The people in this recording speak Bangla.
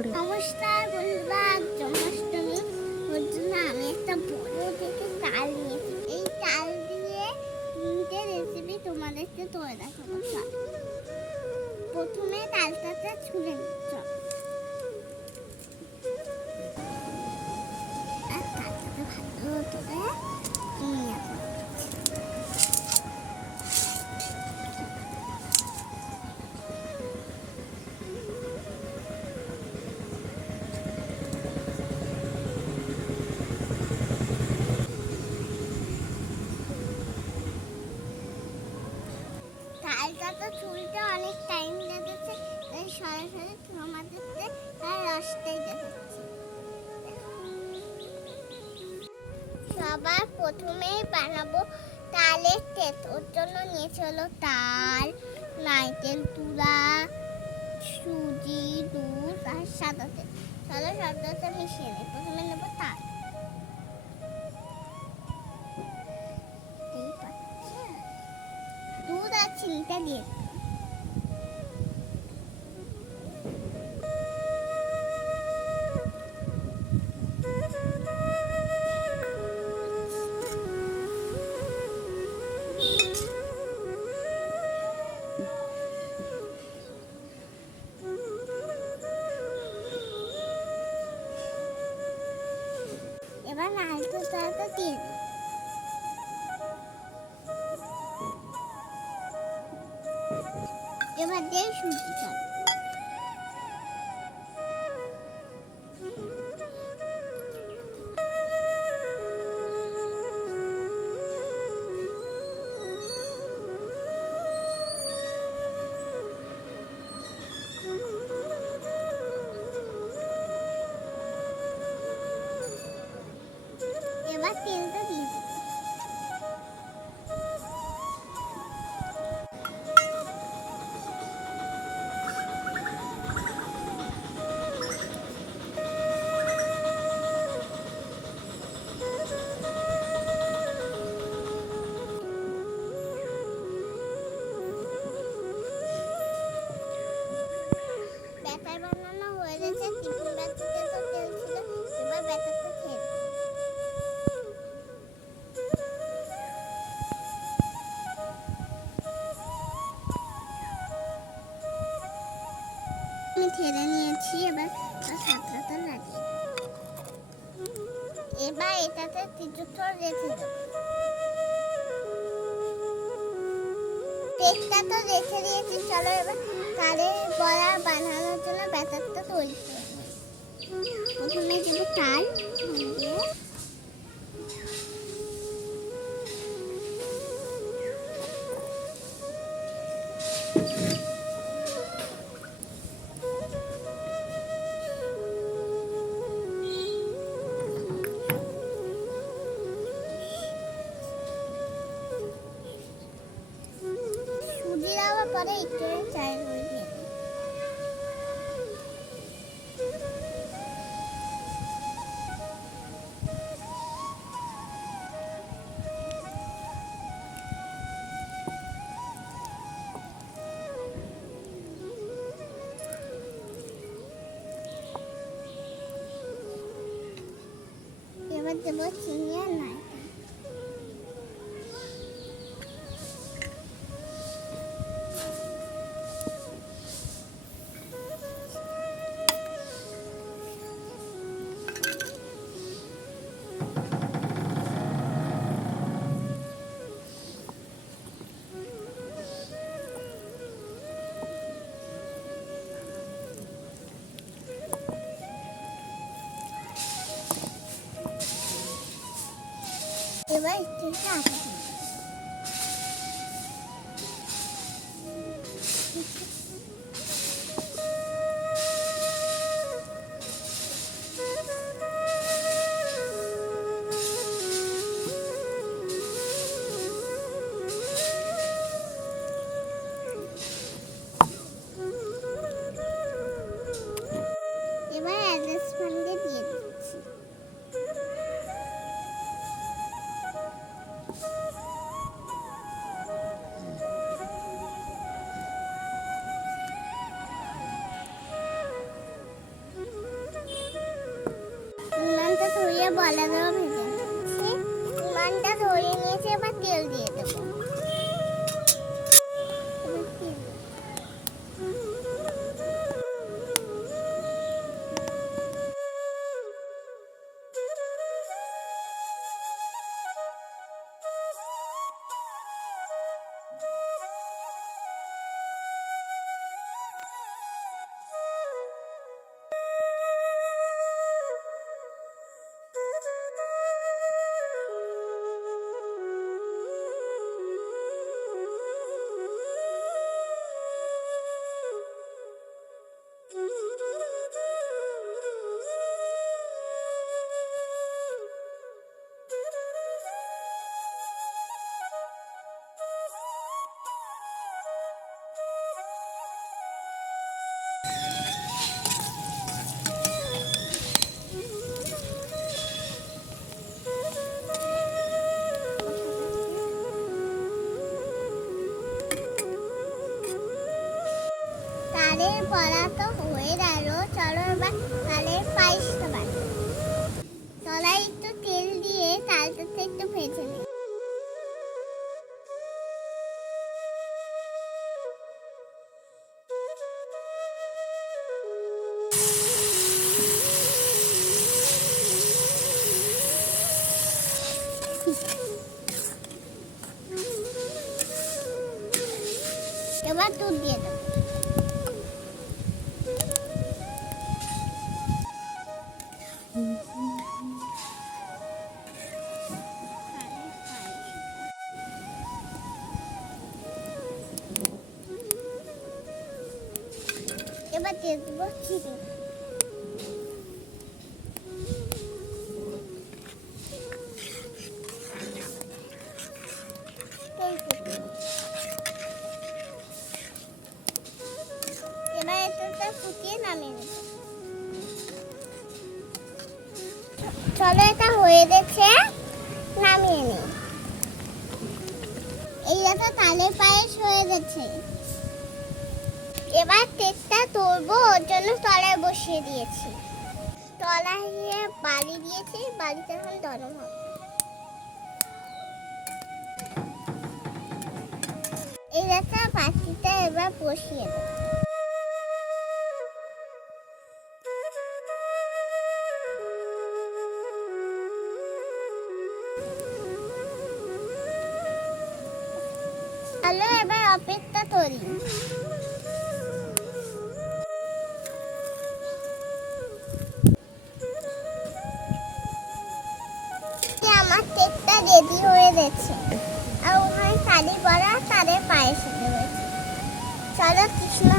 করে। জন্মাষ্টমী আমি একটা থেকে চাল এই চাল দিয়ে রেসিপি তোমাদেরকে তৈরি প্রথমে চালটাতে ছুলে নিচ্ছ সবার প্রথমেই বানাবো তালের তেত। ওর জন্য নিয়েছে হলো তাল, নারকেল তুলা, সুজি, দুধ আর সাদা তেল। চলো সবটাতে মিশিয়ে নিই। প্রথমে নেব তাল। দুধ আর চিনিটা দিয়ে এবার নারকেলটা দিয়ে দিই। এবার দিয়ে সুজি আমি ঠেলে নিয়েছি, এবার তার সাতটাতে লাগিয়ে। এবার এটাতে কিছুক্ষণ রেখে দেবো পেটটা তো রেখে দিয়েছি, চলো এবার তালের বড়া বানানোর জন্য ব্যাটারটা তৈরি করে প্রথমে দেবো তাল এবার দেবো চিনি আর এবার স্টিলটা আটা দিই। বলাগুলো ভেজে নিচ্ছি উনানটা ধরে নিয়েছি এবার তেল দিয়ে দেবো। বড়া তো হয়ে গেল চলো এবার তালের পায়েসটা বানাই তলায় একটু তেল দিয়ে তালটাতে একটু ভেজে নিই এবার দুধ দিয়ে দেবো। এবার দিয়ে এটা ফুটিয়ে নামিয়ে নেব। চলো এটা হয়ে গেছে, নামিয়ে নিই। এই দেখো তালের পায়েস হয়ে গেছে। এবার তেলটা তুলবো ওর জন্য তলায় বসিয়ে দিয়েছি। তলায় বাড়ি দিয়েছি বাড়িতে এখন গরম হবে। এই দেখো পাখিটা এবার বসিয়ে দেবো। চলো এবার অপেক্ষা করি। রেডি আর ওখানে তালি পরা তাদের পায়ে পায়েস রয়েছে চলো কৃষ্ণ